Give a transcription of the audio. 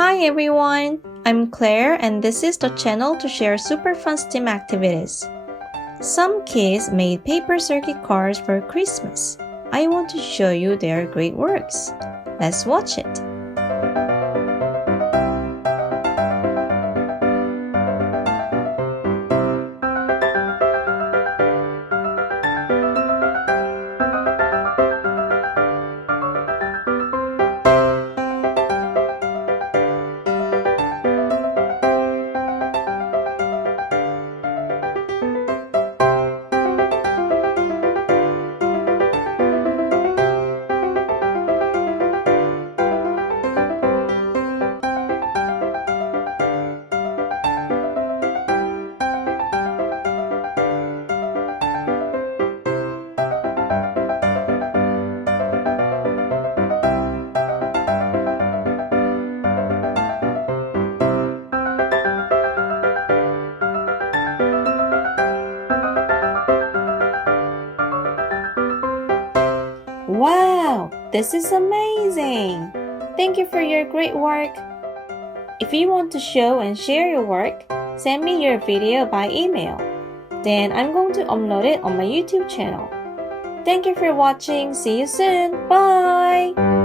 Hi everyone, I'm Claire and this is the channel to share super fun STEAM activities. Some kids made paper circuit cards for Christmas. I want to show you their great works. Let's watch it. Wow, this is amazing! Thank you for your great work. If you want to show and share your work, send me your video by email. Then I'm going to upload it on my YouTube channel. Thank you for watching. See you soon. Bye!